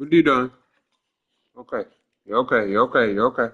What are you doing? Okay. You okay? You okay? You okay?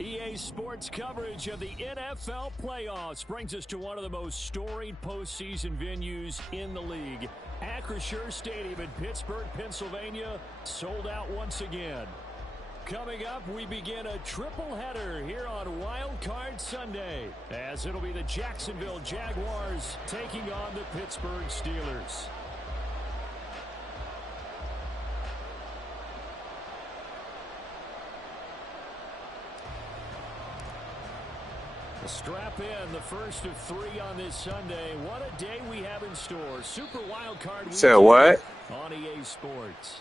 EA Sports coverage of the NFL playoffs brings us to one of the most storied postseason venues in the league. Acrisure Stadium in Pittsburgh, Pennsylvania, sold out once again. Coming up, we begin a triple header here on Wild Card Sunday, as it'll be the Jacksonville Jaguars taking on the Pittsburgh Steelers. Strap in, the first of three on this Sunday. What a day we have in store. Super Wild Card weekend. Said what? On EA Sports.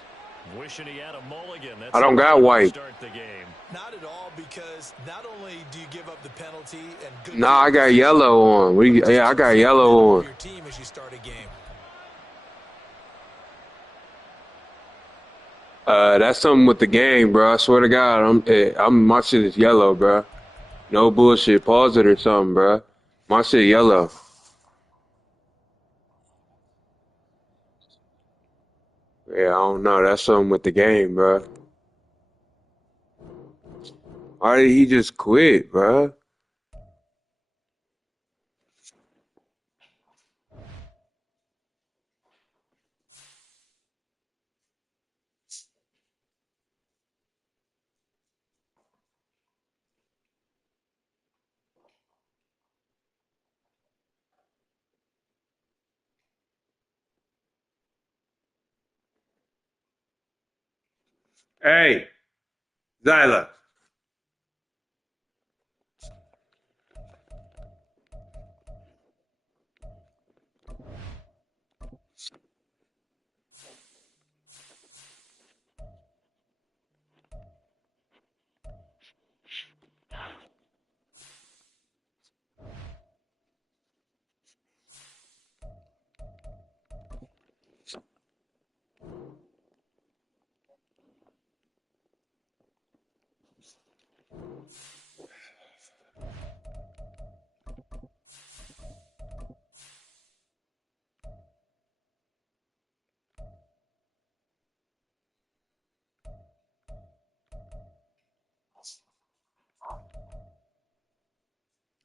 Wishing he had a mulligan. That's I don't got white. Start the game. Not at all, because not only do you give up the penalty and good Nah, I got yellow on. Yeah, I got yellow on. Your team as you start a game. That's something with the game, bro. I swear to God, my shit is yellow, bro. No bullshit. Pause it or something, bro. My shit yellow. Yeah, I don't know. That's something with the game, bro. Why did he just quit, bro? Hey, Zyla.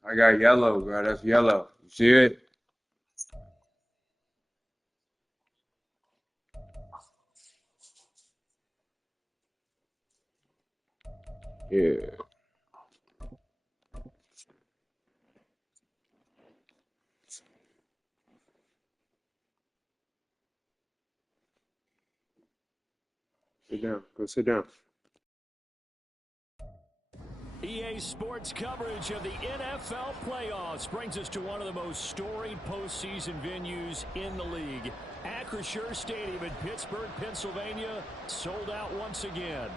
I got yellow, bro. That's yellow. You see it? Yeah. Sit down. Go sit down. EA Sports coverage of the NFL playoffs brings us to one of the most storied postseason venues in the league. Acrisure Stadium in Pittsburgh, Pennsylvania, sold out once again.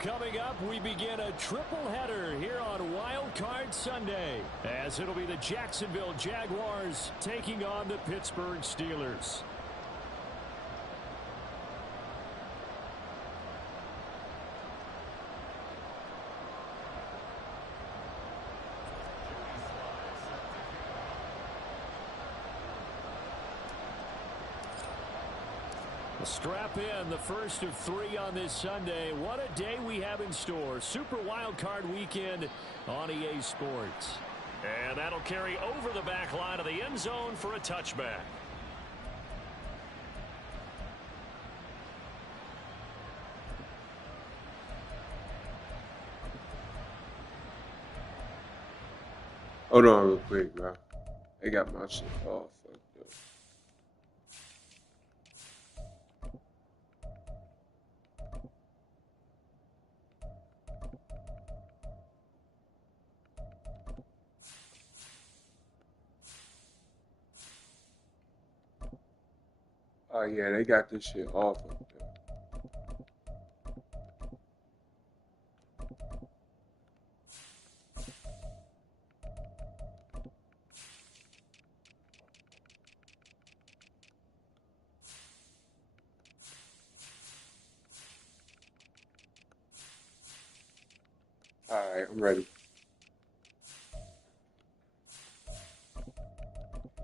Coming up, we begin a triple header here on Wild Card Sunday, as it'll be the Jacksonville Jaguars taking on the Pittsburgh Steelers. Strap in, the first of three on this Sunday. What a day we have in store. Super Wild Card weekend on EA Sports. And that'll carry over the back line of the end zone for a touchback. Hold on real quick, bro. They got my shit all fucked up. Oh yeah, they got this shit all fucked up. Alright, I'm ready.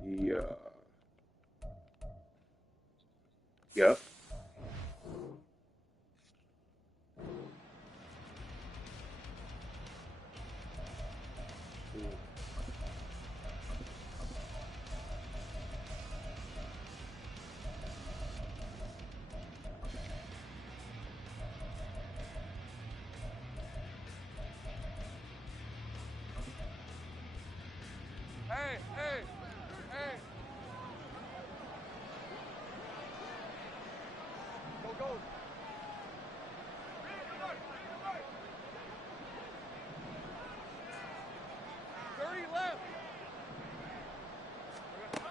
Yeah. Yep.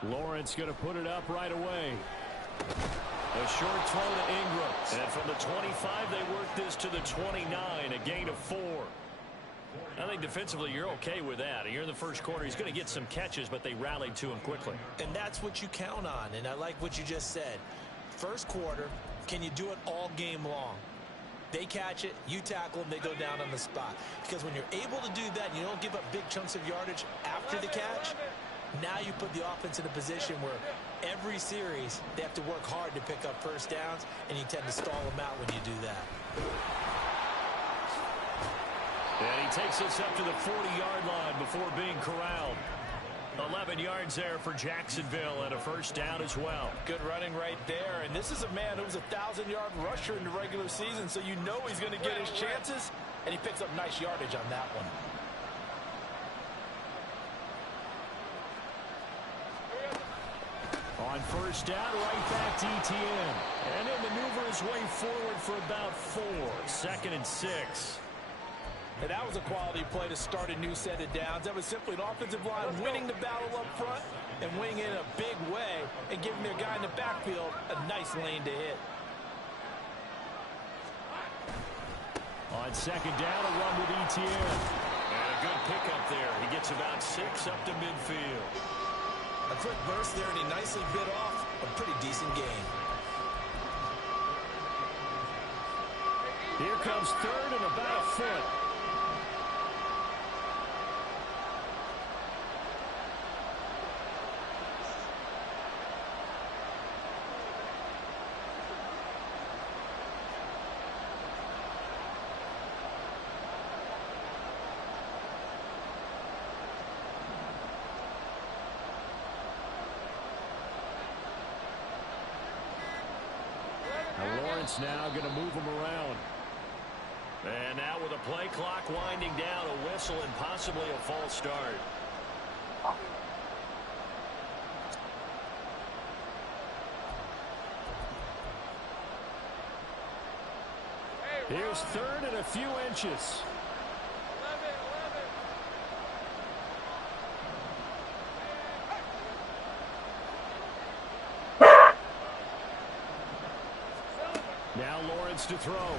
Lawrence going to put it up right away. A short throw to Ingram. And from the 25, they work this to the 29, a gain of 4. I think defensively you're okay with that. You're in the first quarter. He's going to get some catches, but they rallied to him quickly. And that's what you count on, and I like what you just said. First quarter, can you do it all game long? They catch it, you tackle them, they go down on the spot. Because when you're able to do that and you don't give up big chunks of yardage after the catch, now you put the offense in a position where every series they have to work hard to pick up first downs, and you tend to stall them out when you do that. And he takes us up to the 40-yard line before being corralled. 11 yards there for Jacksonville and a first down as well. Good running right there. And this is a man who was a 1,000-yard rusher in the regular season, so you know he's going to get his chances, and he picks up nice yardage on that one. On first down, right back to ETN. And he'll maneuver his way forward for about 4. 2nd and 6. And that was a quality play to start a new set of downs. That was simply an offensive line winning the battle up front and winning it in a big way and giving their guy in the backfield a nice lane to hit. On second down, a run with ETN. And a good pickup there. He gets about 6 up to midfield. A quick burst there, and he nicely bit off a pretty decent gain. Here comes 3rd and about a foot. Lawrence now going to move him around. And now with a play clock winding down, a whistle and possibly a false start. Here's 3rd and a few inches. Now Lawrence to throw. Work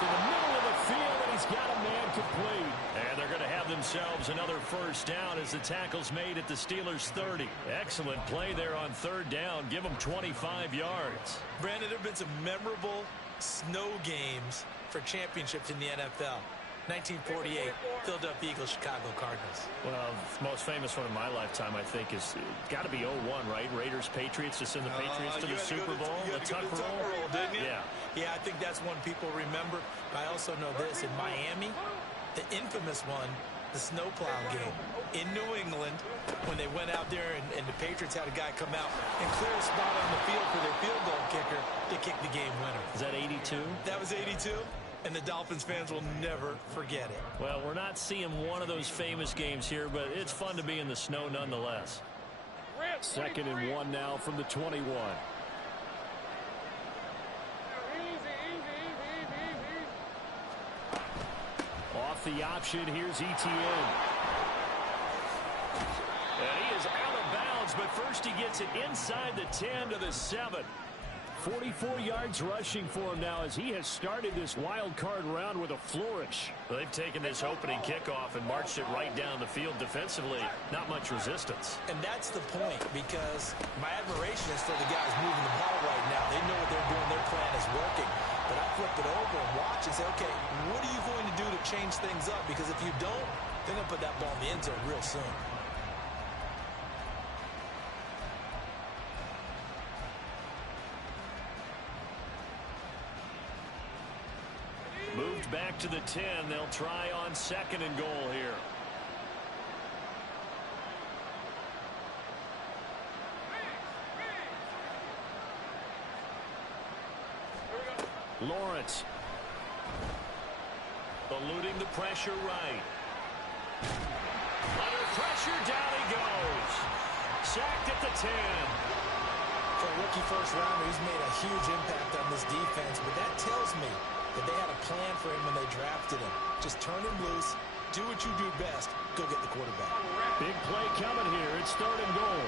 in the middle of the field, and he's got a man complete. And they're going to have themselves another first down as the tackle's made at the Steelers' 30. Excellent play there on 3rd down. Give them 25 yards. Brandon, there have been some memorable snow games for championships in the NFL. 1948, Philadelphia Eagles, Chicago Cardinals. Well, the most famous one in my lifetime, I think, is got to be 01, right? Raiders, Patriots, to send the Patriots to the Super Bowl. The Tuck roll, didn't you? Yeah. Yeah, I think that's one people remember. I also know this. In Miami, the infamous one, the snowplow game. In New England, when they went out there and the Patriots had a guy come out and clear a spot on the field for their field goal kicker to kick the game winner. Is that 82? That was 82. And the Dolphins fans will never forget it. Well, we're not seeing one of those famous games here, but it's fun to be in the snow nonetheless. 2nd and 1 now from the 21. Off the option, here's ETN. And he is out of bounds, but first he gets it inside the 10 to the 7. 44 yards rushing for him now as he has started this wild card round with a flourish. Well, they've taken this opening kickoff and marched it right down the field defensively. Not much resistance. And that's the point, because my admiration is for the guys moving the ball right now. They know what they're doing. Their plan is working. But I flip it over and watch and say, okay, what are you going to do to change things up? Because if you don't, they're going to put that ball in the end zone real soon. Moved back to the 10. They'll try on 2nd and goal here. Lawrence. Eluding the pressure right. Under pressure, down he goes. Sacked at the 10. For a rookie first rounder, he's made a huge impact on this defense, but that tells me that they had a plan for him when they drafted him. Just turn him loose, Do what you do best. Go get the quarterback. Big play coming here. It's 3rd and goal.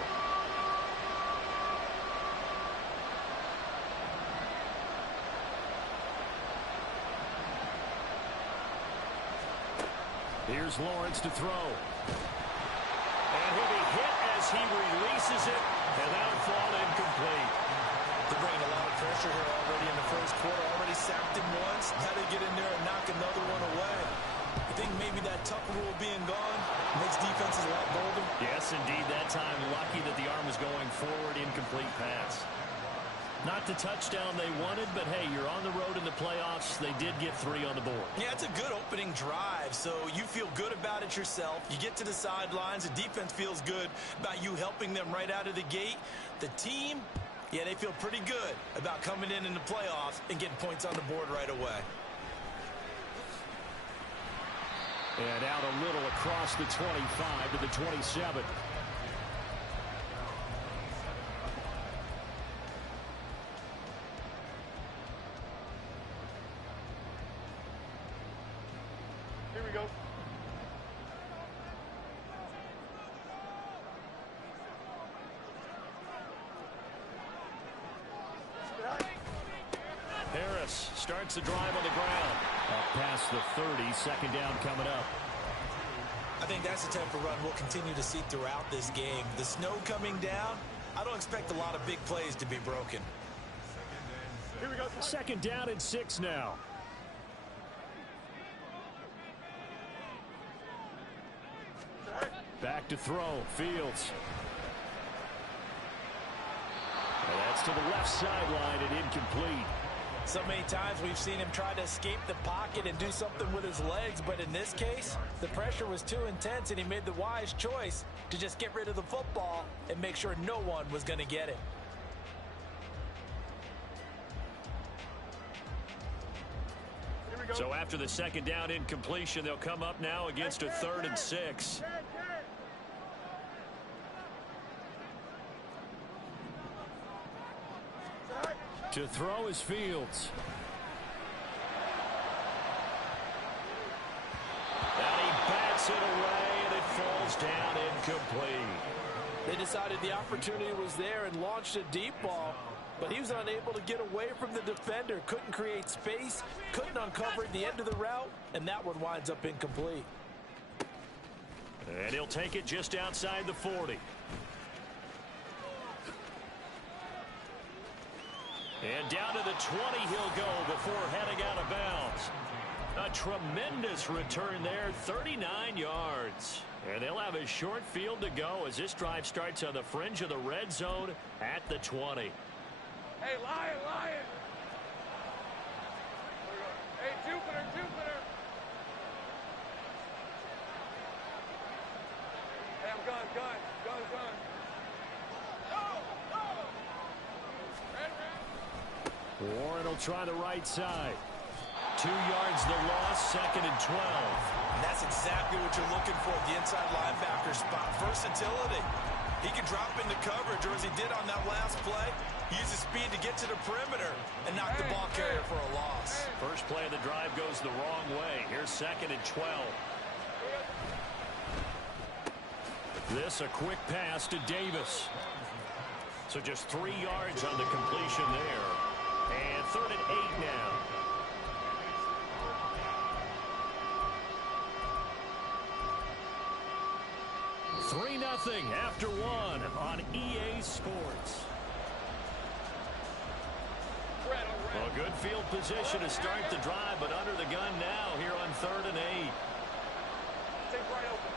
Here's Lawrence to throw. And he'll be hit as he releases it. And that'll fall incomplete. They're bringing a lot of pressure here already in the first quarter. Already sacked him once. How to get in there and knock another one away. I think maybe that tuck rule being gone makes defenses a lot bolder. Yes, indeed. That time, lucky that the arm was going forward. Incomplete pass. Not the touchdown they wanted, but hey, you're on the road in the playoffs. They did get 3 on the board. Yeah, it's a good opening drive, so you feel good about it yourself. You get to the sidelines. The defense feels good about you helping them right out of the gate. The team, yeah, they feel pretty good about coming in the playoffs and getting points on the board right away. And out a little across the 25 to the 27. Here we go. Harris starts the drive on the ground. Up past the 30, 2nd down coming up. I think that's the type of run we'll continue to see throughout this game. The snow coming down, I don't expect a lot of big plays to be broken. Here we go. 2nd down and 6 now. Back to throw. Fields. And that's to the left sideline and incomplete. So many times we've seen him try to escape the pocket and do something with his legs, but in this case, the pressure was too intense and he made the wise choice to just get rid of the football and make sure no one was going to get it. So after the 2nd down incompletion, they'll come up now against a 3rd and 6. To throw is Fields. And he bats it away, and it falls down incomplete. They decided the opportunity was there and launched a deep ball, but he was unable to get away from the defender. Couldn't create space, couldn't uncover the end of the route, and that one winds up incomplete. And he'll take it just outside the 40. And down to the 20 he'll go before heading out of bounds. A tremendous return there, 39 yards. And they'll have a short field to go as this drive starts on the fringe of the red zone at the 20. Hey, Lion! Hey, Jupiter! Hey, I'm gone. Warren will try the right side. 2 yards the loss, 2nd and 12. And that's exactly what you're looking for at the inside linebacker spot. Versatility. He can drop into coverage, or as he did on that last play, use his speed to get to the perimeter and knock the ball carrier for a loss. First play of the drive goes the wrong way. Here's 2nd and 12. This a quick pass to Davis. So just 3 yards on the completion there. And 3rd and 8 now. Three 3-0 after 1 on EA Sports. Well, good field position to start the drive, but under the gun now here on 3rd and 8. Take right open.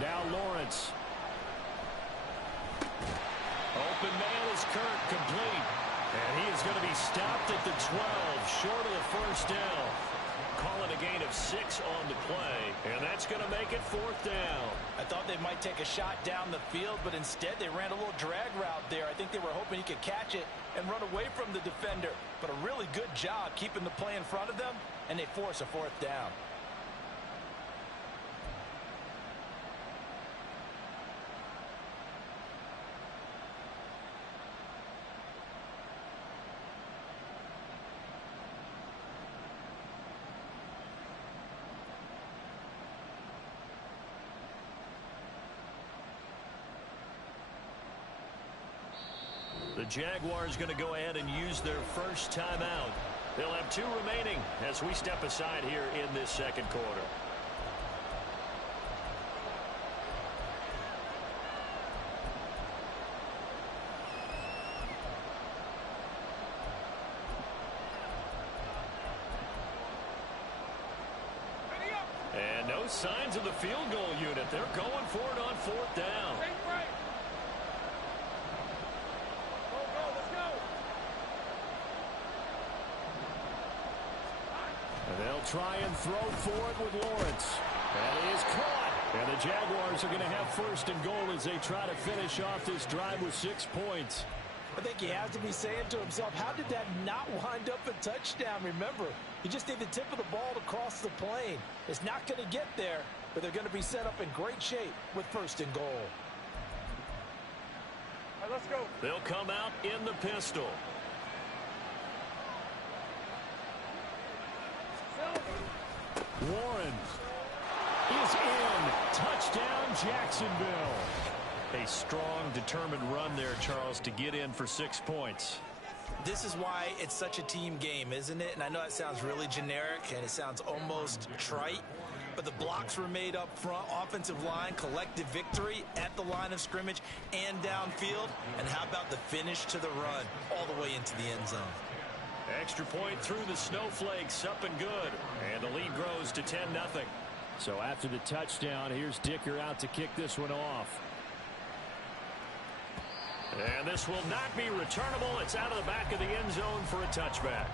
Now Lawrence. Open man is Kirk, complete. And he is going to be stopped at the 12, short of the first down. Calling a gain of 6 on the play, and that's going to make it 4th down. I thought they might take a shot down the field, but instead they ran a little drag route there. I think they were hoping he could catch it and run away from the defender. But a really good job keeping the play in front of them, and they force a fourth down. The Jaguars going to go ahead and use their first timeout. They'll have 2 remaining as we step aside here in this second quarter. And no signs of the field goal unit. They're going for it on 4th down. They'll try and throw for it with Lawrence. And he is caught. And the Jaguars are going to have 1st and goal as they try to finish off this drive with 6 points. I think he has to be saying to himself, how did that not wind up a touchdown? Remember, he just need the tip of the ball to cross the plane. It's not going to get there, but they're going to be set up in great shape with 1st and goal. All right, let's go. They'll come out in the pistol. Warren is in. Touchdown, Jacksonville. A strong, determined run there, Charles, to get in for 6 points. This is why it's such a team game, isn't it? And I know that sounds really generic and it sounds almost trite, but the blocks were made up front, offensive line, collective victory at the line of scrimmage and downfield. And how about the finish to the run all the way into the end zone? Extra point through the snowflakes, up and good. And the lead grows to 10-0. So after the touchdown, here's Dicker out to kick this one off. And this will not be returnable. It's out of the back of the end zone for a touchback.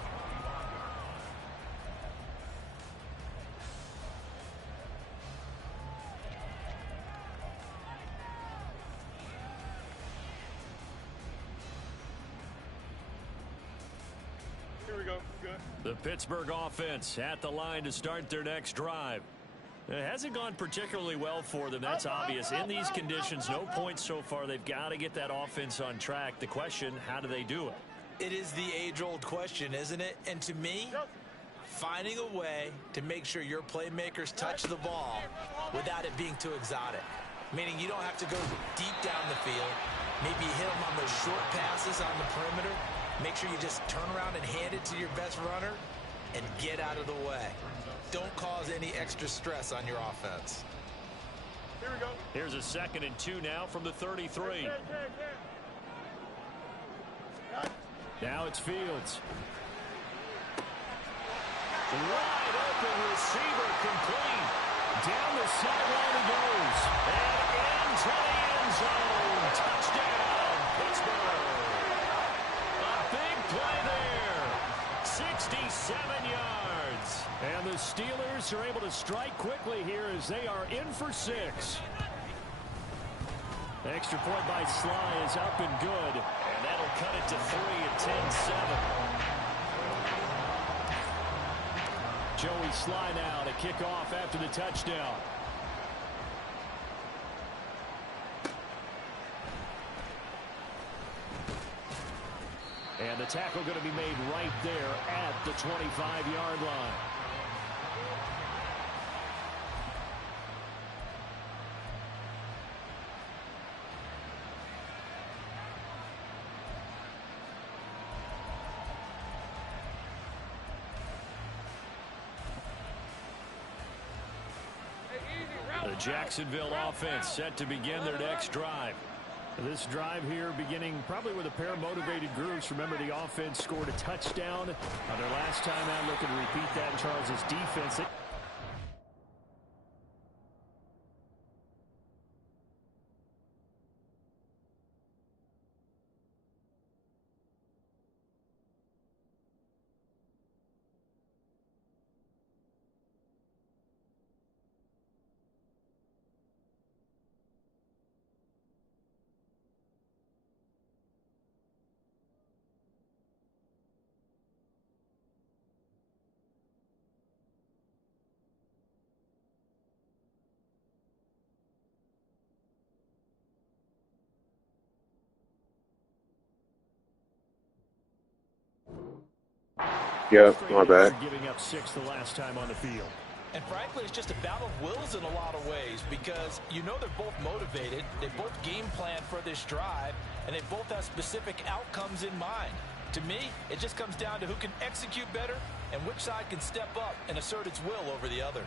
Here we go. Good. The Pittsburgh offense at the line to start their next drive. It hasn't gone particularly well for them. That's obvious. In these conditions, no points so far. They've got to get that offense on track. The question, how do they do it? It is the age-old question, isn't it? And to me, finding a way to make sure your playmakers touch the ball without it being too exotic. Meaning you don't have to go deep down the field. Maybe hit them on those short passes on the perimeter. Make sure you just turn around and hand it to your best runner and get out of the way. Don't cause any extra stress on your offense. Here we go. Here's a 2nd and 2 now from the 33. Now it's Fields. Wide open receiver complete. Down the sideline he goes. And into the end zone. Touchdown, Pittsburgh. A big play there. 67 yards. And the Steelers are able to strike quickly here as they are in for 6. Extra point by Sly is up and good. And that'll cut it to 3 at 10-7. Joey Sly now to kick off after the touchdown. And the tackle going to be made right there at the 25-yard line. The Jacksonville offense set to begin their next drive. This drive here beginning probably with a pair of motivated groups. Remember, the offense scored a touchdown on their last time out. Looking to repeat that in Charles's defense. Yeah, my bad. Giving up 6 the last time on the field. And frankly, it's just a battle of wills in a lot of ways because you know they're both motivated, they both game plan for this drive, and they both have specific outcomes in mind. To me, it just comes down to who can execute better and which side can step up and assert its will over the other.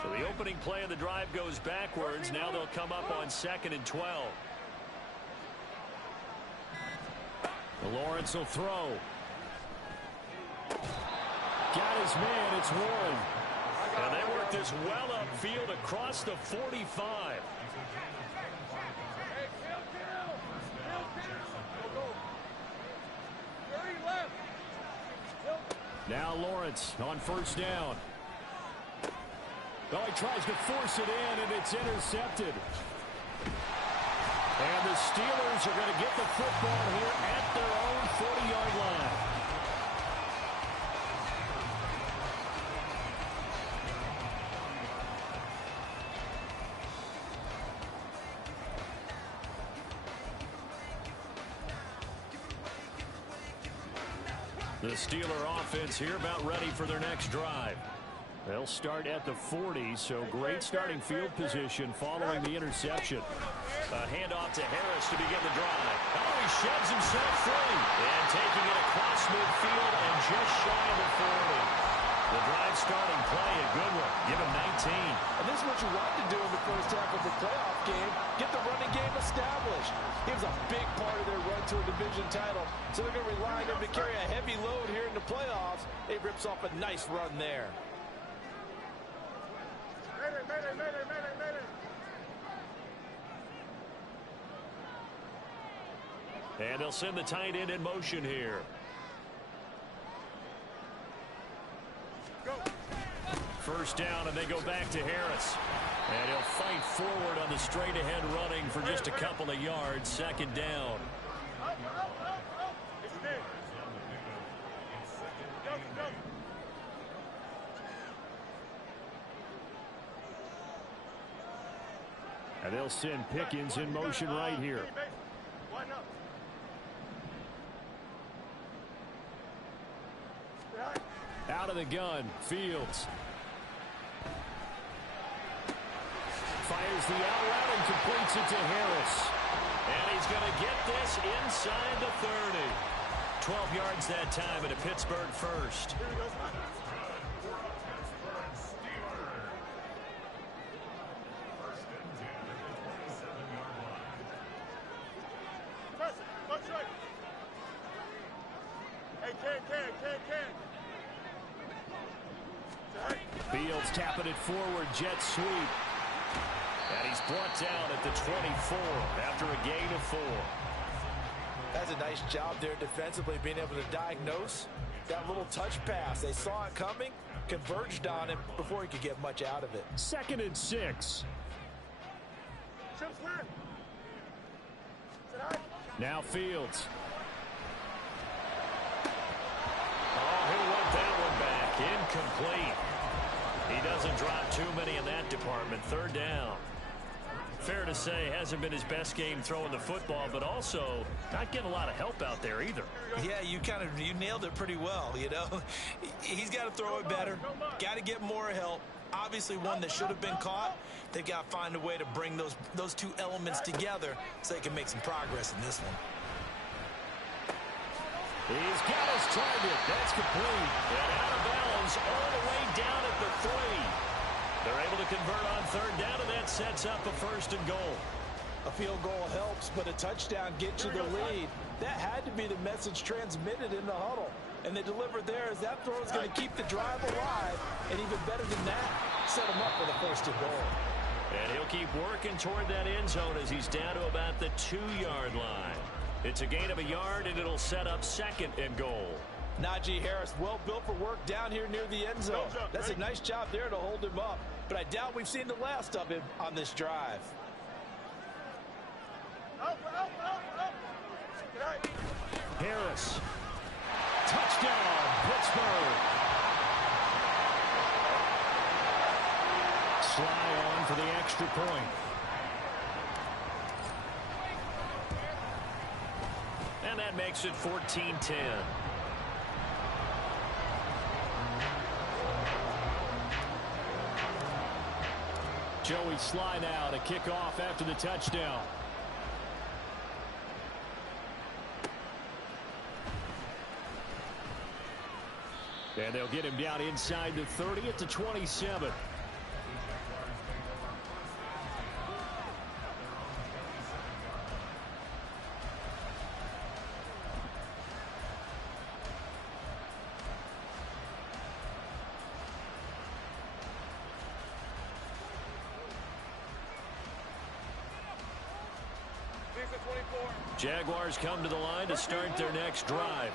So the opening play of the drive goes backwards. Now they'll come up on 2nd and 12. Lawrence will throw. Got his man. It's Warren. And they work this well upfield across the 45. Now Lawrence on 1st down. Oh, he tries to force it in, and it's intercepted. And the Steelers are going to get the football here at their own 40-yard line. The Steeler offense here about ready for their next drive. They'll start at the 40, so great starting field position following the interception. A handoff to Harris to begin the drive. Oh, he shoves himself free. And taking it across midfield and just shy of the 40. The drive starting play, a good one. Give him 19. And this is what you want to do in the first half of the playoff game. Get the running game established. He was a big part of their run to a division title. So they're going to rely on him to carry a heavy load here in the playoffs. He rips off a nice run there. And they'll send the tight end in motion here. First down, and they go back to Harris. And he'll fight forward on the straight-ahead running for just a couple of yards. 2nd down. And they'll send Pickens in motion right here. Out of the gun, Fields. Fires the out route and completes it to Harris. And he's going to get this inside the 30. 12 yards that time at a Pittsburgh first. Fields tapping it forward, jet sweep. And he's brought down at the 24 after a gain of 4. That's a nice job there defensively, being able to diagnose that little touch pass. They saw it coming, converged on him before he could get much out of it. 2nd and 6. Now Fields. Oh, he'll run that one back. Incomplete. He doesn't drop too many in that department. 3rd down. Fair to say, hasn't been his best game throwing the football, but also not getting a lot of help out there either. Yeah, you nailed it pretty well, you know. He's got to throw it better, got to get more help. Obviously one that should have been caught. They've got to find a way to bring those two elements together so they can make some progress in this one. He's got his target. That's complete. And out of bounds all the way down at the 3. They're able to convert on 3rd down, and that sets up a 1st and goal. A field goal helps, but a touchdown gets you the lead. That had to be the message transmitted in the huddle. And they delivered there as that throw is going to keep the drive alive. And even better than that, set him up with a 1st and goal. And he'll keep working toward that end zone as he's down to about the 2-yard line. It's a gain of a yard, and it'll set up 2nd and goal. Najee Harris, well built for work down here near the end zone. That's a nice job there to hold him up. But I doubt we've seen the last of him on this drive. Harris. Touchdown, Pittsburgh. Sly on for the extra point. And that makes it 14-10. Joey Sly now to kick off after the touchdown. And they'll get him down inside the 30 at the 27. Jaguars come to the line to start their next drive.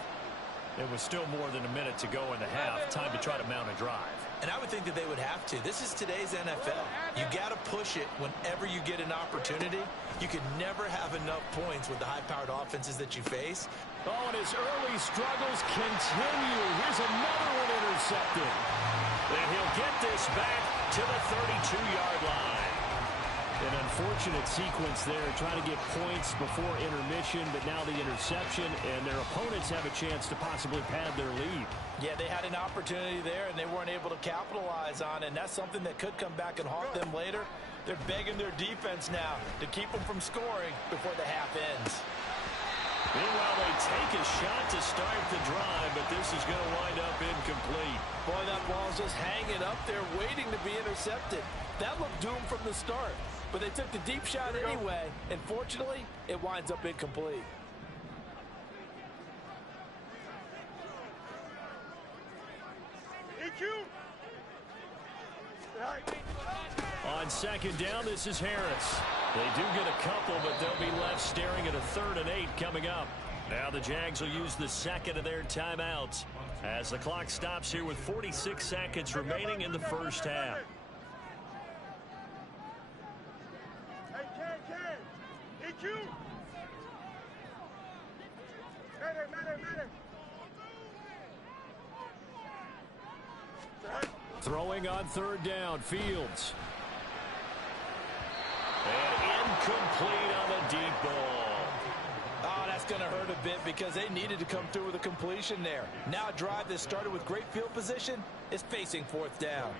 It was still more than a minute to go in the half. Time to try to mount a drive. And I would think that they would have to. This is today's NFL. You got to push it whenever you get an opportunity. You can never have enough points with the high-powered offenses that you face. Oh, and his early struggles continue. Here's another one intercepted. And he'll get this back to the 32-yard line. An unfortunate sequence there, trying to get points before intermission, but now the interception, and their opponents have a chance to possibly pad their lead. Yeah, they had an opportunity there, and they weren't able to capitalize on it, and that's something that could come back and haunt them later. They're begging their defense now to keep them from scoring before the half ends. Meanwhile, they take a shot to start the drive, but this is going to wind up incomplete. Boy, that ball's just hanging up there, waiting to be intercepted. That looked doomed from the start. But they took the deep shot anyway, and fortunately, it winds up incomplete. On second down, this is Harris. They do get a couple, but they'll be left staring at a 3rd and 8 coming up. Now the Jags will use the second of their timeouts as the clock stops here with 46 seconds remaining in the first half. Throwing on 3rd down, Fields. And incomplete on the deep ball. Oh, that's going to hurt a bit because they needed to come through with a completion there. Now a drive that started with great field position is facing 4th down.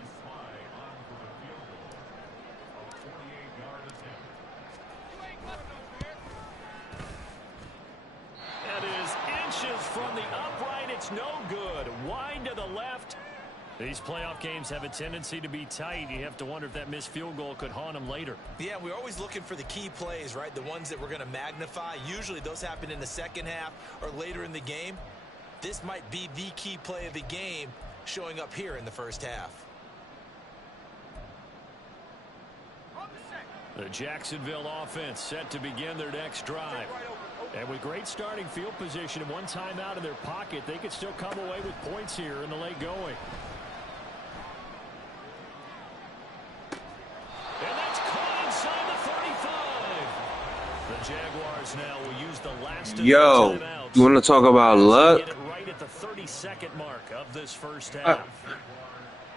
That is inches from the upright. It's no good. Wide to the left. These playoff games have a tendency to be tight. You have to wonder if that missed field goal could haunt them later. Yeah, we're always looking for the key plays, right? The ones that we're going to magnify. Usually those happen in the second half or later in the game. This might be the key play of the game showing up here in the first half. The Jacksonville offense set to begin their next drive. And with great starting field position and one timeout in their pocket, they could still come away with points here in the late going. And that's caught inside the 35. The Jaguars now will use the last of Yo, the timeouts. you want to talk about luck? Get it right at the 32nd mark of this first half.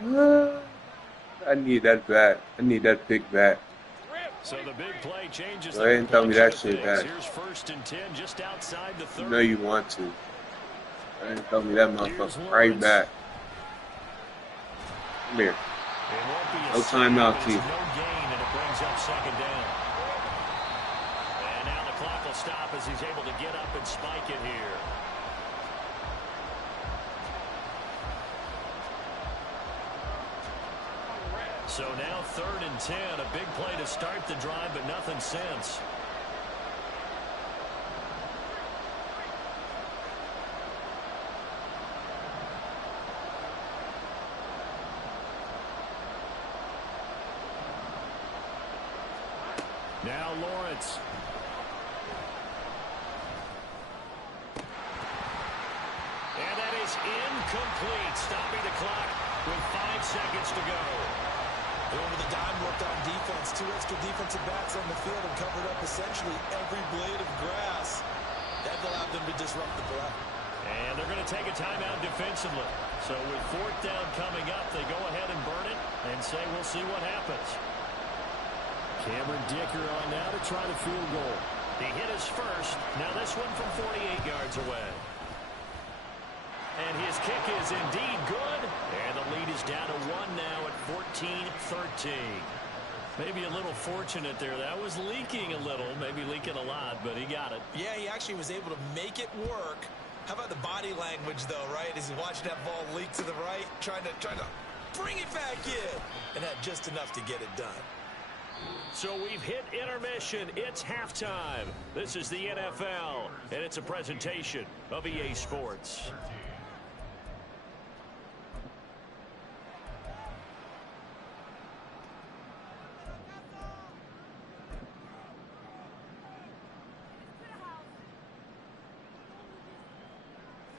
I need that back. I need that pick back. So the big play changes. Go ahead and tell me that shit back. Here's 1st and 10 just outside the 30. You know you want to. Go ahead and tell me that motherfucker right back. Come here. No timeout, Keith. No gain, and it brings up 2nd down. And now the clock will stop as he's able to get up and spike it here. So now 3rd and 10, a big play to start the drive, but nothing since. Now Lawrence. And that is incomplete, stopping the clock with 5 seconds to go. Going with the dime worked on defense. 2 extra defensive backs on the field and covered up essentially every blade of grass. That allowed them to disrupt the play. And they're going to take a timeout defensively. So with fourth down coming up, they go ahead and burn it and say we'll see what happens. Cameron Dicker on now to try the field goal. He hit his first. Now this one from 48 yards away. And his kick is indeed good. And the lead is down to 1 now at 14-13. Maybe a little fortunate there. That was leaking a little, maybe leaking a lot, but he got it. Yeah, he actually was able to make it work. How about the body language, though, right? As he's watching that ball leak to the right, trying to bring it back in, and had just enough to get it done. So we've hit intermission. It's halftime. This is the NFL, and it's a presentation of EA Sports.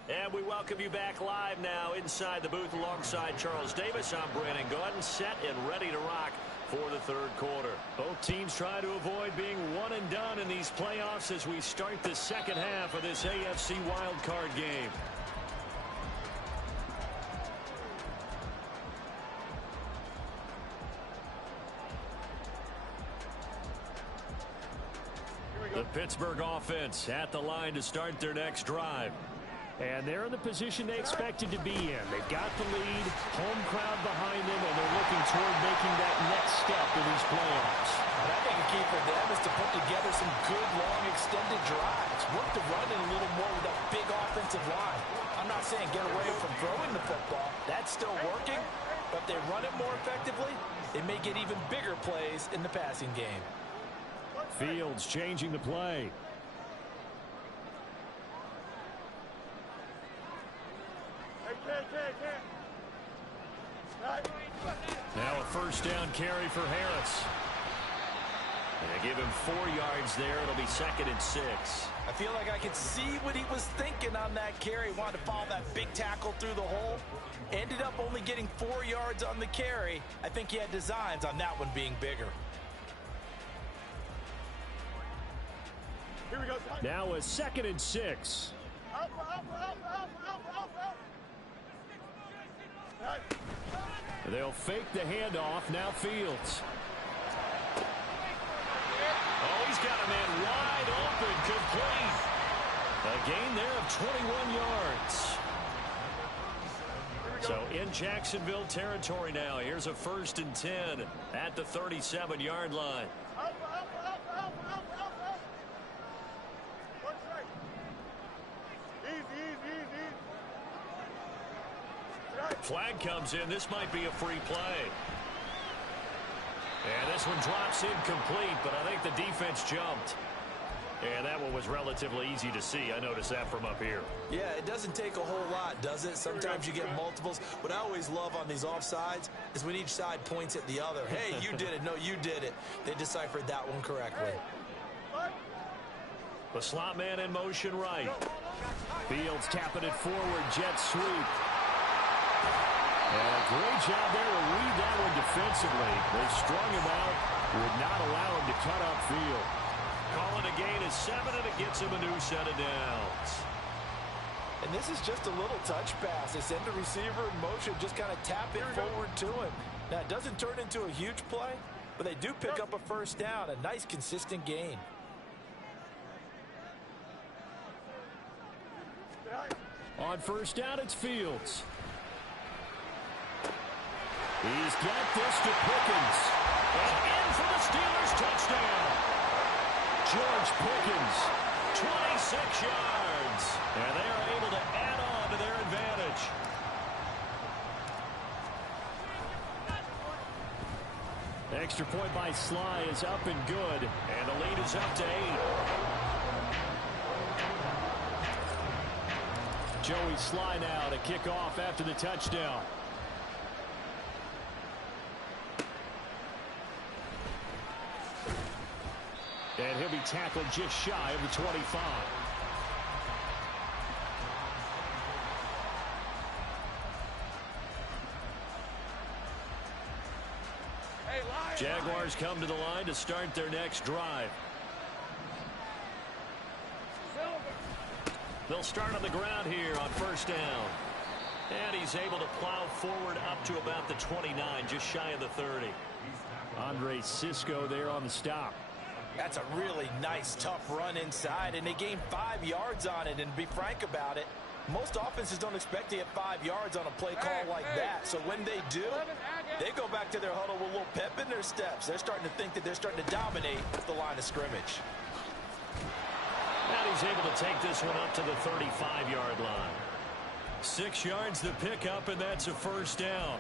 And we welcome you back live now inside the booth alongside Charles Davis. I'm Brandon Gaudin, set and ready to rock for the third quarter. Both teams try to avoid being one and done in these playoffs as we start the second half of this AFC wildcard game. The Pittsburgh offense at the line to start their next drive. And they're in the position they expected to be in. They've got the lead, home crowd behind them, and they're looking toward making that next step in these playoffs. And I think a key for them is to put together some good, long, extended drives. Work the run in a little more with that big offensive line. I'm not saying get away from throwing the football. That's still working. But if they run it more effectively, they may get even bigger plays in the passing game. Fields changing the play. Now a first down carry for Harris. And they give him 4 yards there. It'll be 2nd and 6. I feel like I could see what he was thinking on that carry. Wanted to follow that big tackle through the hole. Ended up only getting 4 yards on the carry. I think he had designs on that one being bigger. Here we go. Now a 2nd and 6. They'll fake the handoff. Now Fields. Oh, he's got a man wide open, complete. A gain there of 21 yards. So in Jacksonville territory now. Here's a 1st and 10 at the 37-yard line. Flag comes in. This might be a free play. And this one drops incomplete, but I think the defense jumped. And that one was relatively easy to see. I noticed that from up here. Yeah, it doesn't take a whole lot, does it? Sometimes you get multiples. What I always love on these offsides is when each side points at the other. Hey, you did it. No, you did it. They deciphered that one correctly. The slot man in motion right. Fields tapping it forward. Jet sweep. And a great job there to read that one defensively. They strung him out, would not allow him to cut upfield. Calling a gain of 7, and it gets him a new set of downs. And this is just a little touch pass. They send the receiver in motion, just kind of tap it forward to him. Now, it doesn't turn into a huge play, but they do pick up a first down, a nice, consistent gain. On first down, it's Fields. He's got this to Pickens. And in for the Steelers touchdown. George Pickens, 26 yards. And they are able to add on to their advantage. Extra point by Sly is up and good. And the lead is up to 8. Joey Sly now to kick off after the touchdown. And he'll be tackled just shy of the 25. Jaguars come to the line to start their next drive. They'll start on the ground here on first down. And he's able to plow forward up to about the 29, just shy of the 30. Andre Cisco there on the stop. That's a really nice, tough run inside, and they gained 5 yards on it. And to be frank about it, most offenses don't expect to get 5 yards on a play call like that. So when they do, they go back to their huddle with a little pep in their steps. They're starting to think that they're starting to dominate the line of scrimmage. And he's able to take this one up to the 35-yard line. 6 yards the pickup, and that's a first down.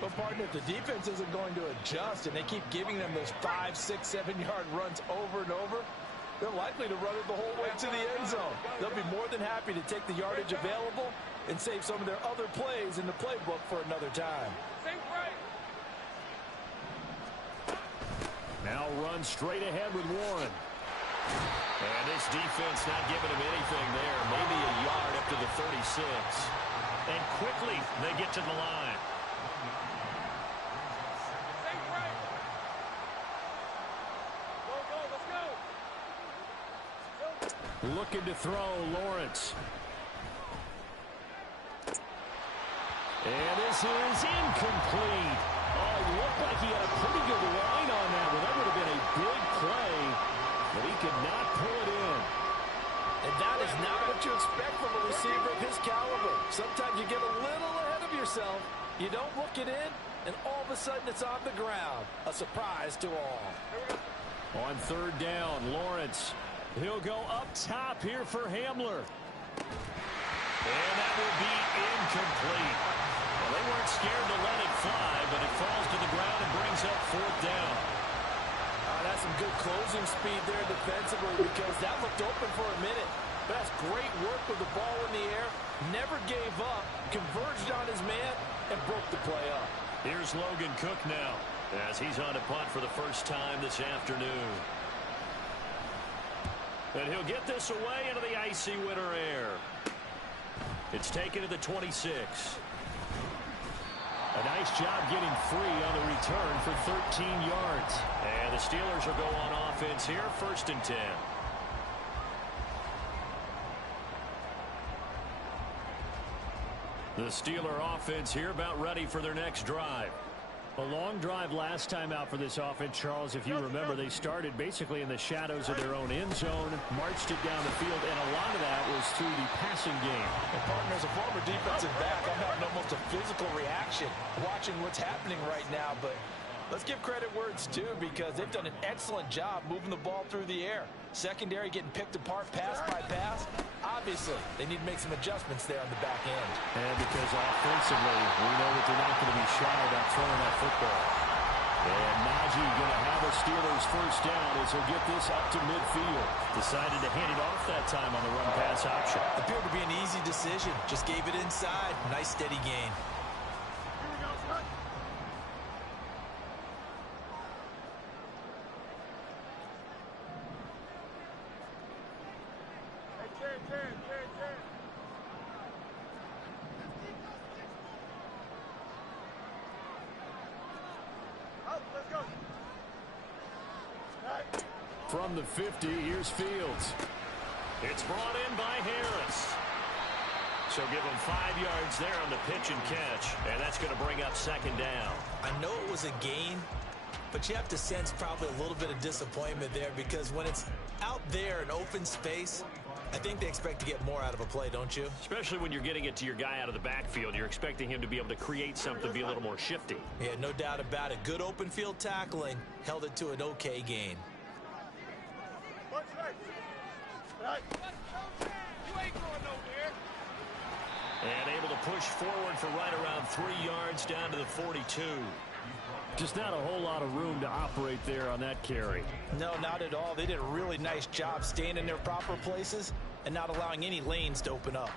But, partner, if the defense isn't going to adjust and they keep giving them those 5, 6, 7-yard runs over and over, they're likely to run it the whole way to the end zone. They'll be more than happy to take the yardage available and save some of their other plays in the playbook for another time. Now run straight ahead with Warren. And this defense not giving him anything there. Maybe a yard up to the 36. And quickly they get to the line. Looking to throw, Lawrence. And this is incomplete. Oh, looked like he had a pretty good line on that. Well, that would have been a big play, but he could not pull it in. And that is not what you expect from a receiver of his caliber. Sometimes you get a little ahead of yourself. You don't look it in, and all of a sudden it's on the ground. A surprise to all. On third down, Lawrence. He'll go up top here for Hamler. And that will be incomplete. Well, they weren't scared to let it fly, but it falls to the ground and brings up fourth down. That's some good closing speed there defensively, because that looked open for a minute. But that's great work with the ball in the air. Never gave up, converged on his man, and broke the play up. Here's Logan Cook now, as he's on to punt for the first time this afternoon. And he'll get this away into the icy winter air. It's taken to the 26. A nice job getting free on the return for 13 yards. And the Steelers will go on offense here, 1st and 10. The Steeler offense here about ready for their next drive. A long drive last time out for this offense, Charles. If you remember, they started basically in the shadows of their own end zone, marched it down the field, and a lot of that was through the passing game. And, partner, as a former defensive back, I'm having almost a physical reaction watching what's happening right now. But let's give credit where it's due, because they've done an excellent job moving the ball through the air. Secondary getting picked apart pass by pass. Obviously, they need to make some adjustments there on the back end. And because offensively, we know that they're not going to be shy about throwing that football. And Najee going to have a Steelers first down as he'll get this up to midfield. Decided to hand it off that time on the run-pass option. Appeared to be an easy decision. Just gave it inside. Nice, steady gain. From the 50, here's Fields. It's brought in by Harris. So give him 5 yards there on the pitch and catch, and that's going to bring up 2nd down. I know it was a gain, but you have to sense probably a little bit of disappointment there, because when it's out there in open space, I think they expect to get more out of a play, don't you? Especially when you're getting it to your guy out of the backfield. You're expecting him to be able to create something, be a little more shifty. Yeah, no doubt about it. Good open field tackling. Held it to an okay gain. And able to push forward for right around 3 yards down to the 42. Just not a whole lot of room to operate there on that carry. No, not at all. They did a really nice job staying in their proper places and not allowing any lanes to open up.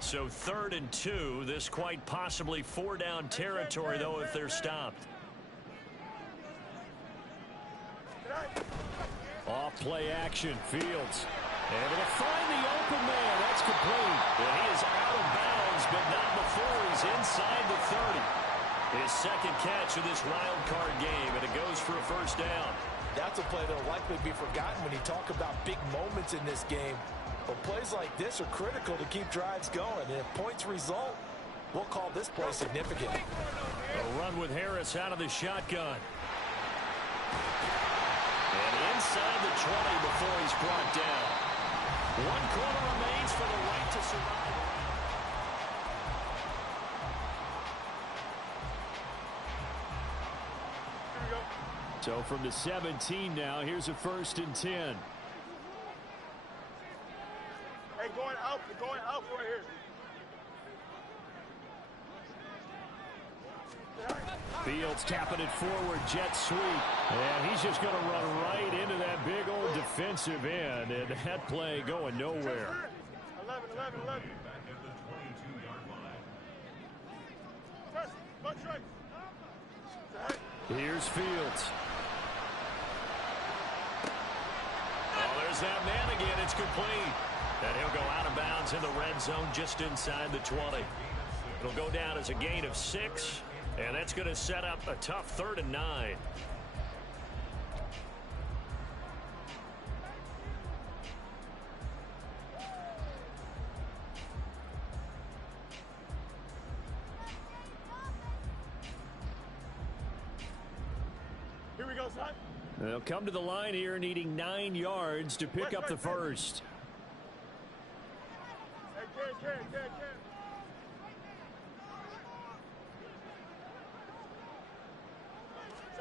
So 3rd and 2. This quite possibly 4-down territory, though, if they're stopped. Off play action. Fields able to find the open man. That's complete. And he is out of bounds, but not before he's inside the 30. His 2nd catch of this wild card game, and it goes for a first down. That's a play that will likely be forgotten when you talk about big moments in this game. But plays like this are critical to keep drives going. And if points result, we'll call this play significant. A run with Harris out of the shotgun. And inside the 20 before he's brought down. 1 quarter remains for the right to survive. Here we go. So from the 17 now, here's a 1st and 10. Hey, going out right here. Fields tapping it forward, jet sweep. And he's just going to run right into that big old defensive end. And that play going nowhere. 11. Press, butt strike. Here's Fields. Oh, there's that man again. It's complete. And he'll go out of bounds in the red zone just inside the 20. It'll go down as a gain of 6. And that's going to set up a tough 3rd and 9. Here we go, son. They'll come to the line here needing 9 yards to pick up the first. Hey, Ken. Say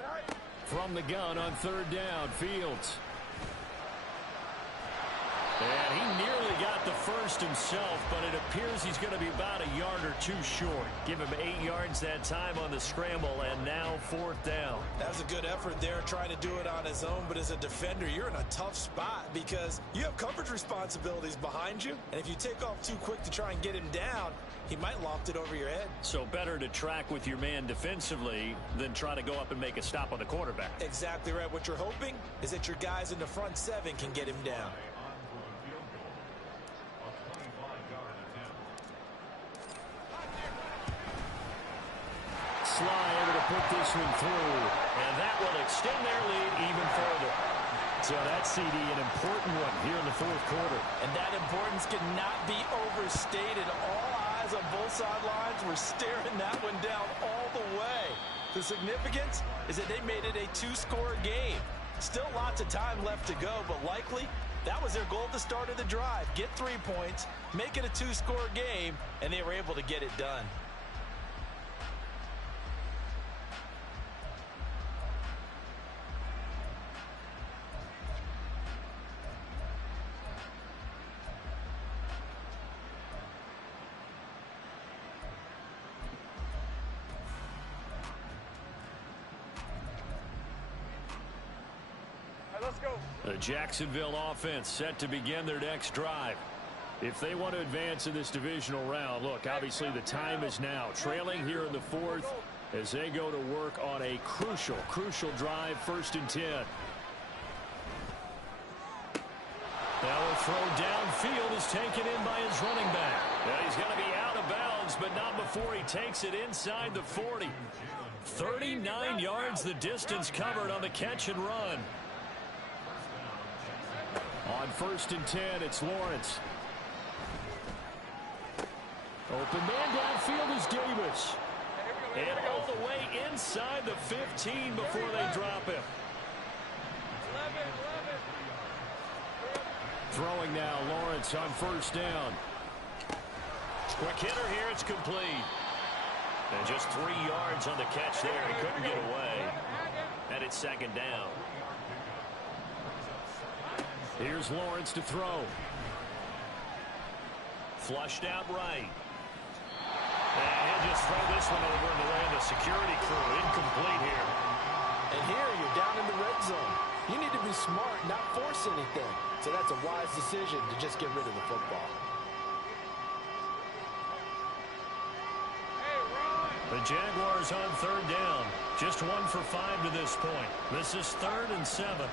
hi. From the gun on 3rd down, Fields. And he nearly got the first himself, but it appears he's going to be about a yard or 2 short. Give him 8 yards that time on the scramble, and now 4th down. That was a good effort there, trying to do it on his own. But as a defender, you're in a tough spot because you have coverage responsibilities behind you. And if you take off too quick to try and get him down, he might loft it over your head. So better to track with your man defensively than try to go up and make a stop on the quarterback. Exactly right. What you're hoping is that your guys in the front 7 can get him down. Sly able to put this one through, and that will extend their lead even further. So that CD, an important one here in the 4th quarter. And that importance cannot be overstated. All eyes on both sidelines were staring that one down all the way. The significance is that they made it a 2-score game. Still lots of time left to go, but likely that was their goal at the start of the drive. Get 3 points, make it a 2-score game, and they were able to get it done. Let's go. The Jacksonville offense set to begin their next drive. If they want to advance in this divisional round, look, obviously the time is now. Trailing here in the 4th as they go to work on a crucial drive, 1st and 10. Now a throw downfield is taken in by his running back. Now he's going to be out of bounds, but not before he takes it inside the 40. 39 yards the distance covered on the catch and run. On 1st and 10, it's Lawrence. Open man downfield is Davis. And all the way inside the 15 before they drop him. Throwing now, Lawrence on 1st down. Quick hitter here, it's complete. And just 3 yards on the catch there. He couldn't get away. And it's 2nd down. Here's Lawrence to throw. Flushed out right. And he'll just throw this one over in the way of the security crew. Incomplete here. And here you're down in the red zone. You need to be smart, not force anything. So that's a wise decision to just get rid of the football. The Jaguars on 3rd down. Just 1 for 5 to this point. This is 3rd and 7.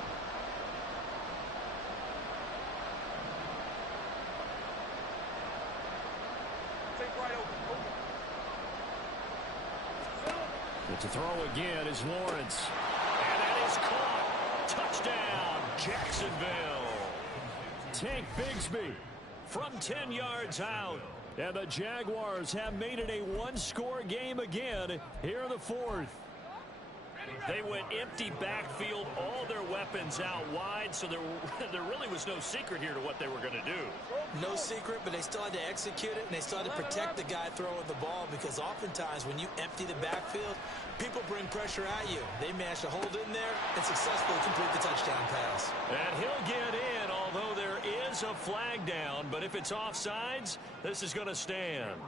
To throw again is Lawrence. And that is caught. Touchdown, Jacksonville. Tank Bigsby from 10 yards out. And the Jaguars have made it a one-score game again here in the fourth. They went empty backfield, all their weapons out wide, so there really was no secret here to what they were going to do. No secret, but they still had to execute it, and they still had to protect the guy throwing the ball, because oftentimes when you empty the backfield, people bring pressure at you. They managed to hold in there and successfully complete the touchdown pass. And he'll get in, although there is a flag down, but if it's offsides, this is going to stand.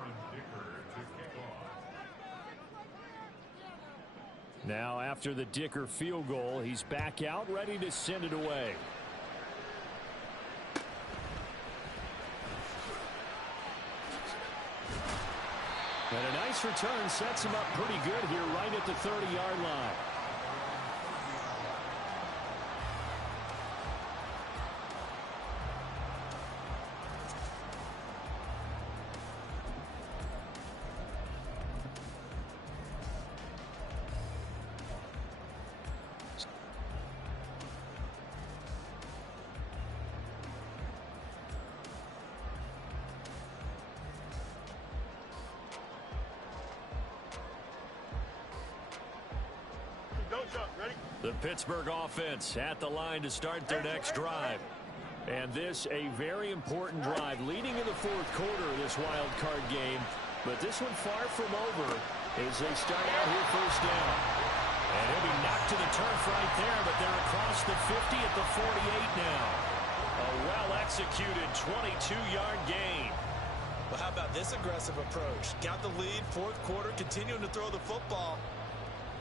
Now, after the Dicker field goal, he's back out, ready to send it away. And a nice return sets him up pretty good here right at the 30-yard line. The Pittsburgh offense at the line to start their next drive. And this a very important drive leading in the fourth quarter of this wild card game. But this one far from over as they start out here first down. And he'll be knocked to the turf right there, but they're across the 50 at the 48 now. A well-executed 22-yard gain. Well, how about this aggressive approach? Got the lead, fourth quarter, continuing to throw the football.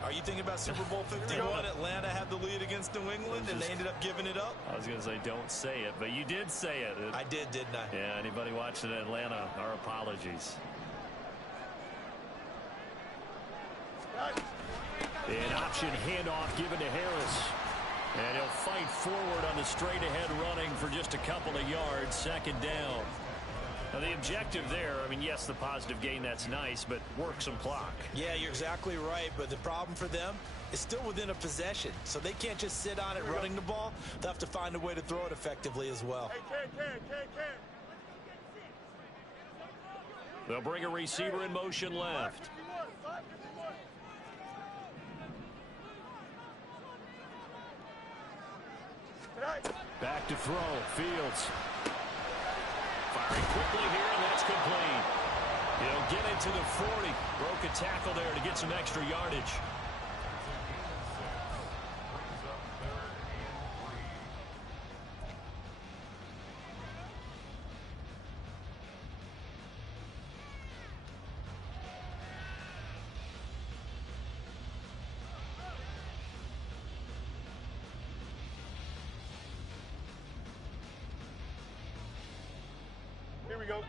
Are you thinking about Super Bowl 51? Atlanta had the lead against New England, and they ended up giving it up? I was going to say, don't say it, but you did say it. I did, didn't I? Yeah, anybody watching Atlanta, our apologies. An option handoff given to Harris. And he'll fight forward on the straight-ahead running for just a couple of yards, second down. Now, the objective there, I mean, yes, the positive gain, that's nice, but work some clock. Yeah, you're exactly right, but the problem for them is still within a possession, so they can't just sit on it running the ball. They'll have to find a way to throw it effectively as well. They'll bring a receiver in motion left. Back to throw, Fields. Firing quickly here, and that's complete. He'll get into the 40. Broke a tackle there to get some extra yardage.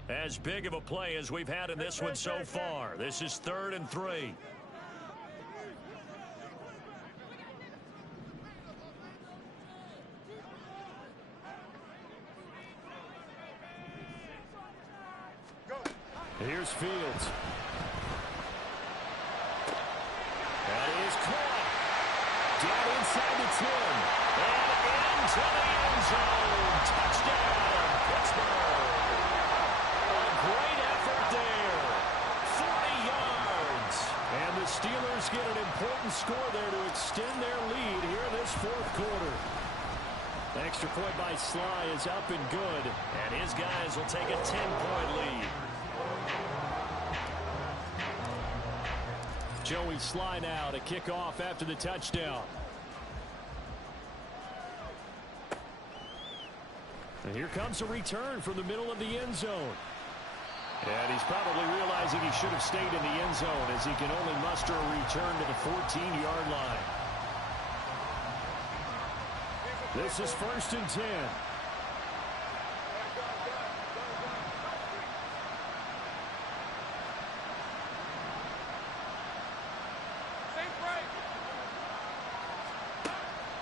As big of a play as we've had in this one so far. This is 3rd and 3. Here's Fields. That is caught. Down inside the 10. And into the end zone. Touchdown, Pittsburgh. Great effort there. 40 yards. And the Steelers get an important score there to extend their lead here in this fourth quarter. Extra point by Sly is up and good. And his guys will take a 10-point lead. Joey Sly now to kick off after the touchdown. And here comes a return from the middle of the end zone. And he's probably realizing he should have stayed in the end zone as he can only muster a return to the 14-yard line. This is 1st and 10.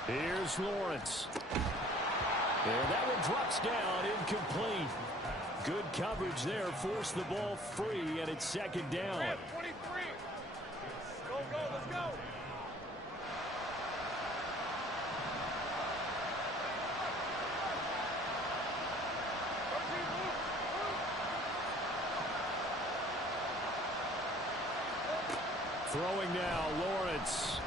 Here's Lawrence. And that one drops down, incomplete. Good coverage there, forced the ball free, and it's second down. 23. Go, let's go. Throwing now, Lawrence.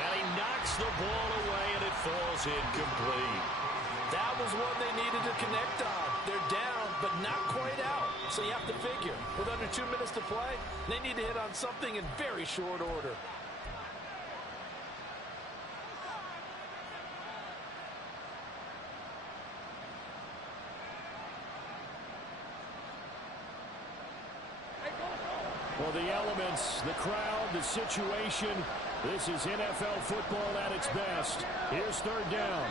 And he knocks the ball away, and it falls incomplete. That was one they needed to connect on. They're down, but not quite out. So you have to figure, with under 2 minutes to play, they need to hit on something in very short order. Well, the elements, the crowd, the situation, this is NFL football at its best. Here's third down.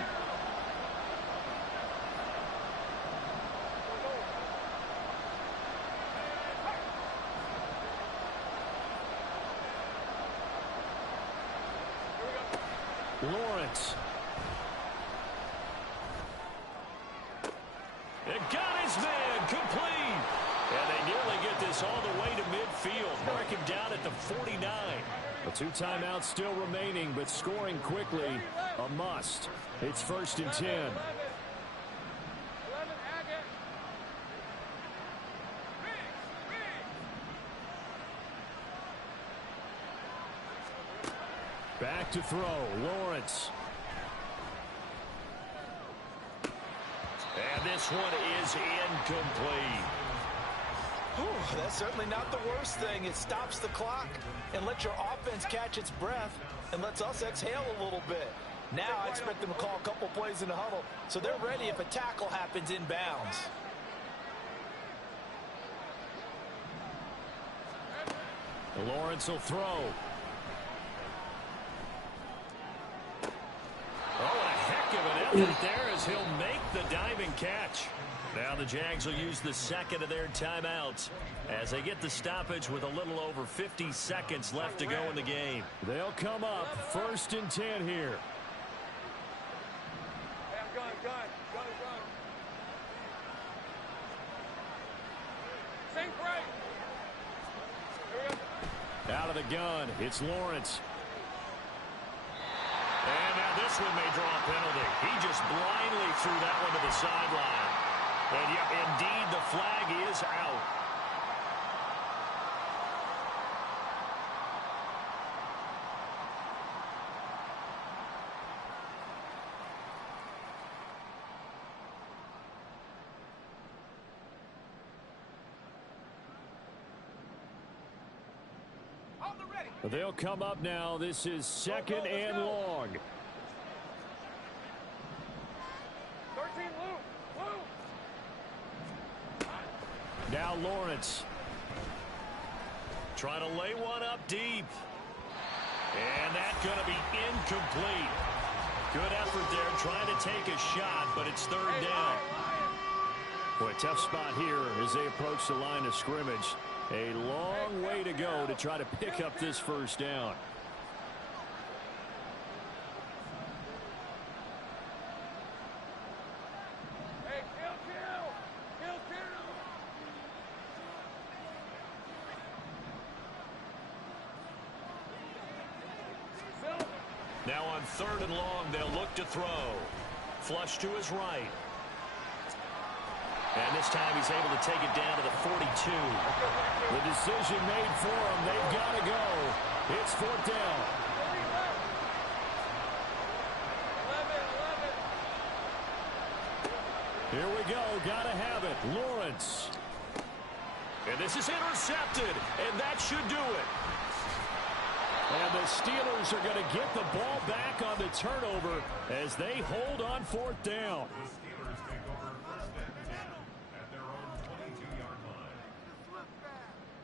Lawrence. It got his man complete. And they nearly get this all the way to midfield. Mark him down at the 49. The 2 timeouts still remaining, but scoring quickly, a must. It's 1st and 10. 11, Back to throw, Lawrence. And this one is incomplete. Whew, that's certainly not the worst thing. It stops the clock and lets your offense catch its breath and lets us exhale a little bit. Now I expect them to call a couple plays in the huddle so they're ready if a tackle happens inbounds. Lawrence will throw. Oh, and a heck of an effort there as he'll make the diving catch. Now the Jags will use the second of their timeouts as they get the stoppage with a little over 50 seconds left to go in the game. They'll come up 1st and 10 here. gun. Same break. Here we go. Out of the gun, it's Lawrence. And now this one may draw a penalty. He just blindly threw that one to the sideline. And yep, indeed, the flag is out. They'll come up now. This is 2nd and long. 13, Lou. Now Lawrence. Trying to lay one up deep. And that's going to be incomplete. Good effort there trying to take a shot, but it's 3rd down. Boy, a tough spot here as they approach the line of scrimmage. A long way to go to try to pick up this 1st down. Hey, kill. Now on 3rd and long, they'll look to throw. Flush to his right. And this time he's able to take it down to the 42. The decision made for him. They've got to go. It's 4th down. 11. Here we go. Got to have it. Lawrence. And this is intercepted. And that should do it. And the Steelers are going to get the ball back on the turnover as they hold on 4th down.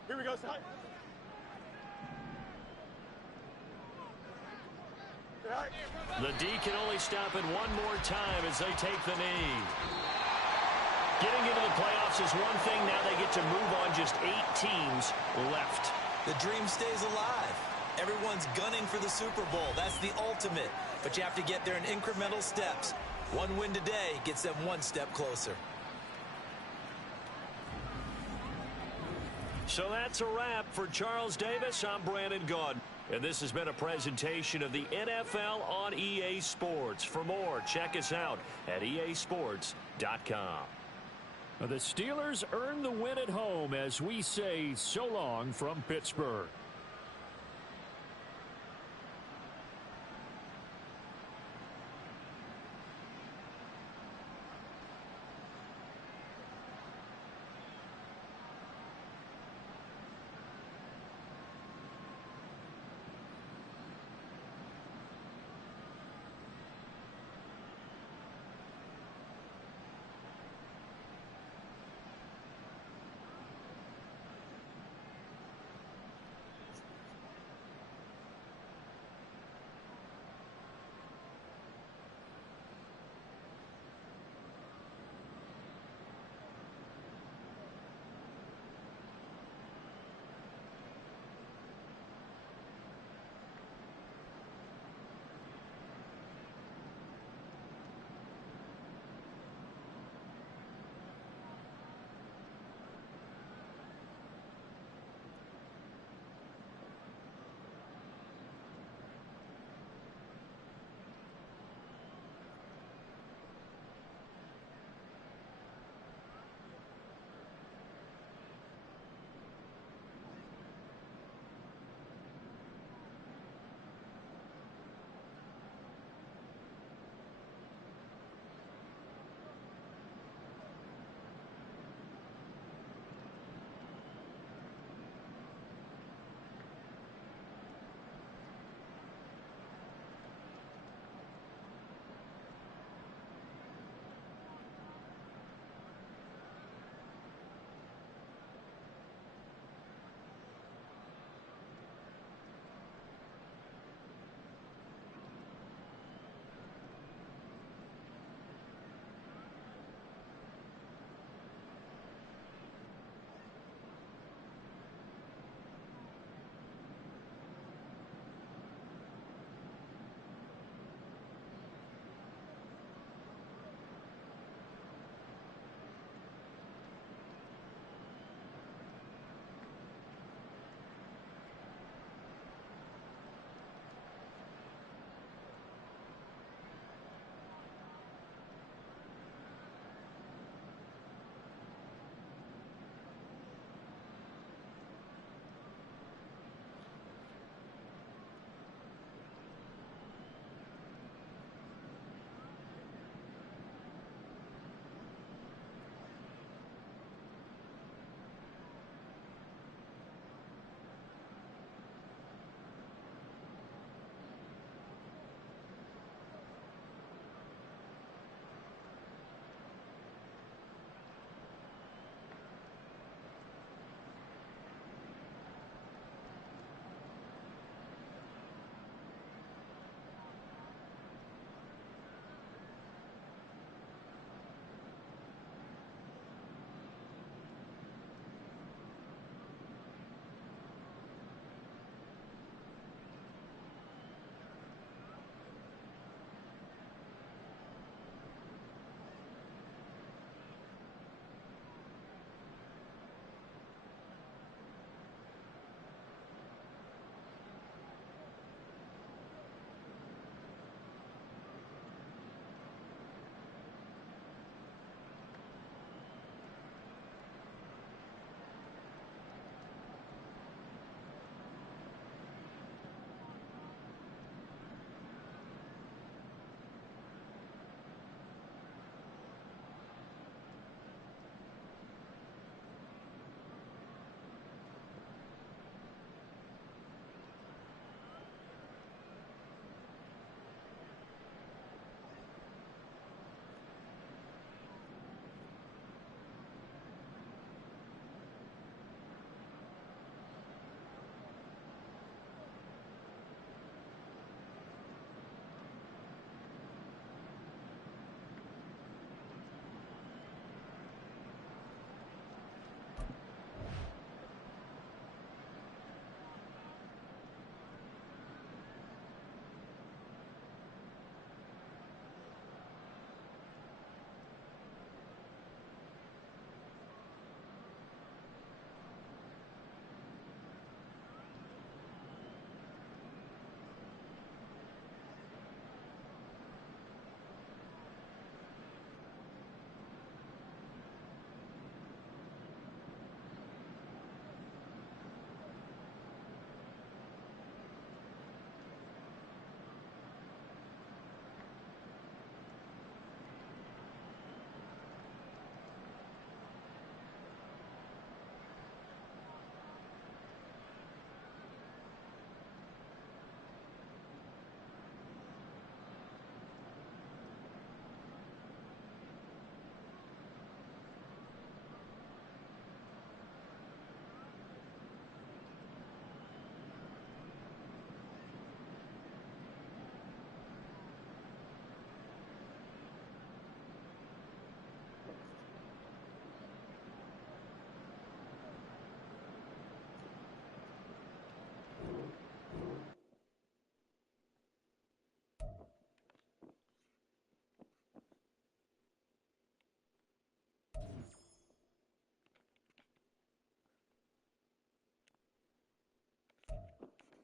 Here we go, son. The D can only stop it one more time as they take the knee. Getting into the playoffs is one thing. Now they get to move on. Just 8 teams left. The dream stays alive. Everyone's gunning for the Super Bowl. That's the ultimate. But you have to get there in incremental steps. One win today gets them one step closer. So that's a wrap for Charles Davis. I'm Brandon Gaudin. And this has been a presentation of the NFL on EA Sports. For more, check us out at easports.com. The Steelers earn the win at home as we say so long from Pittsburgh.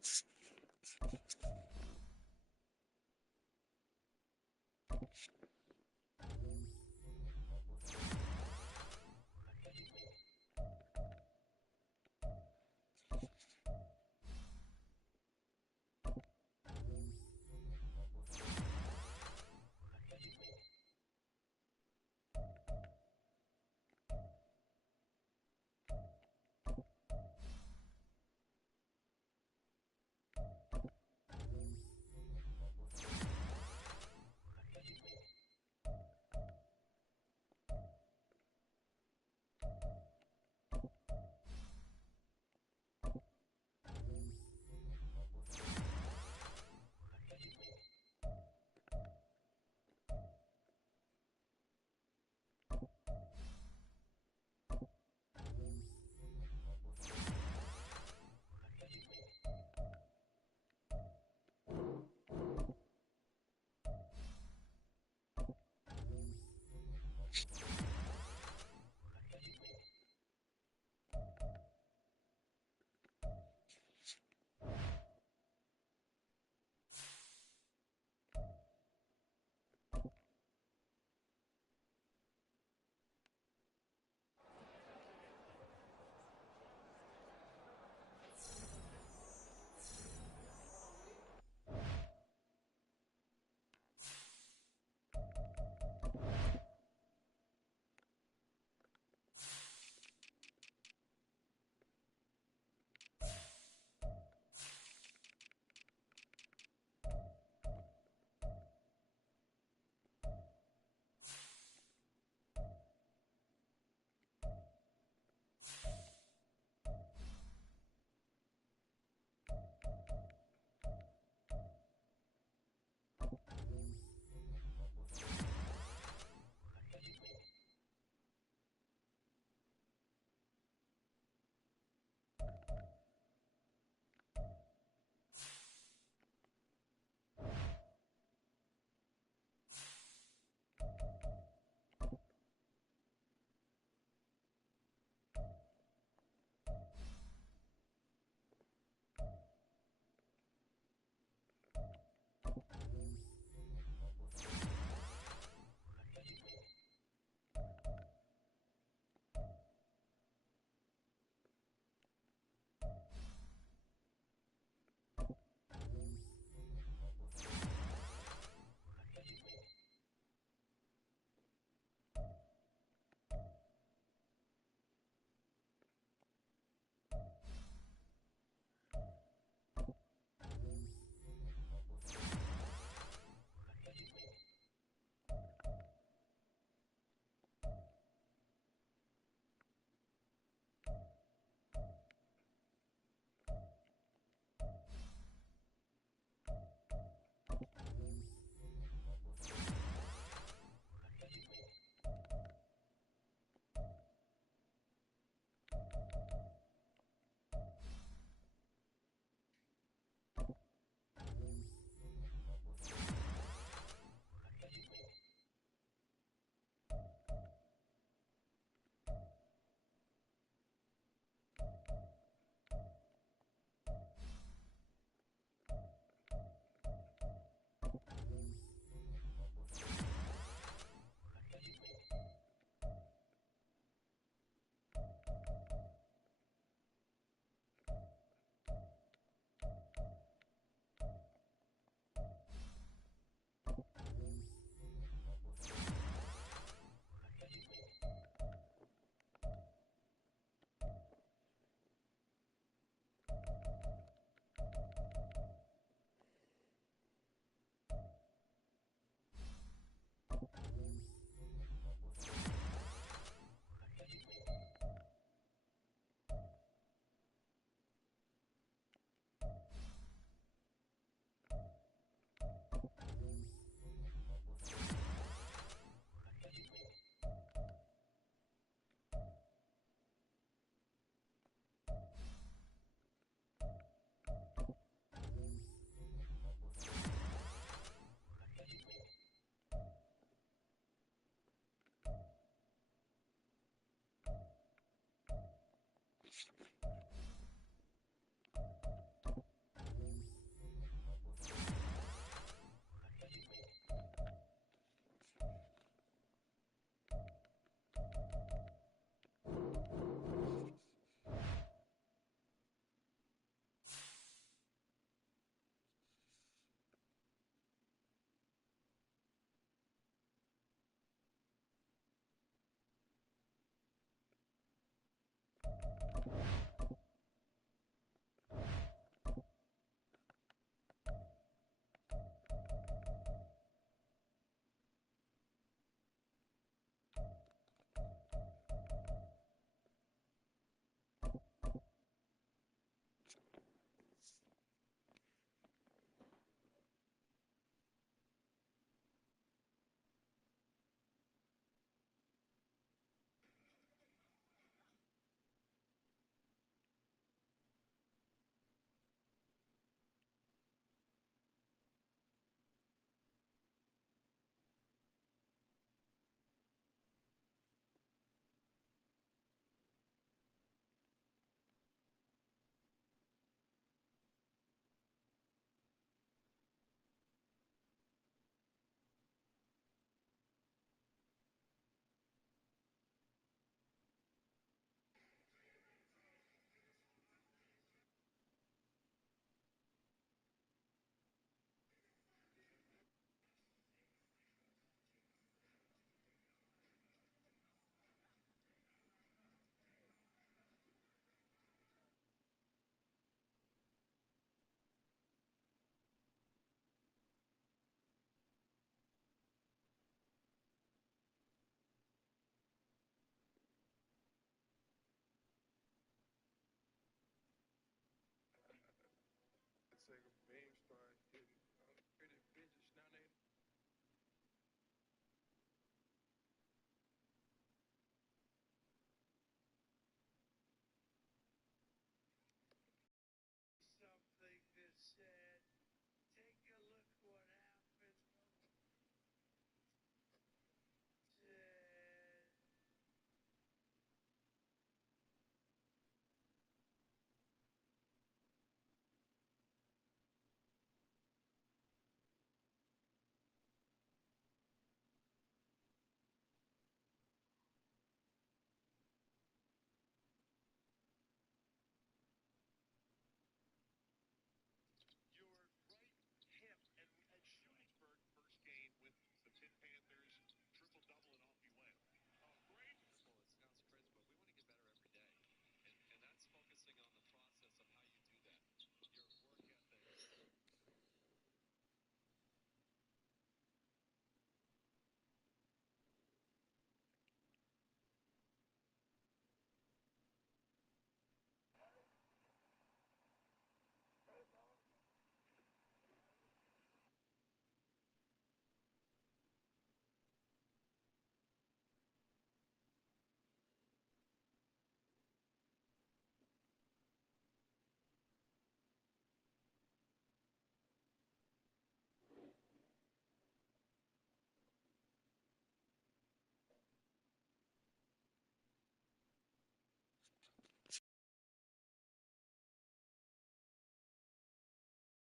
Giants.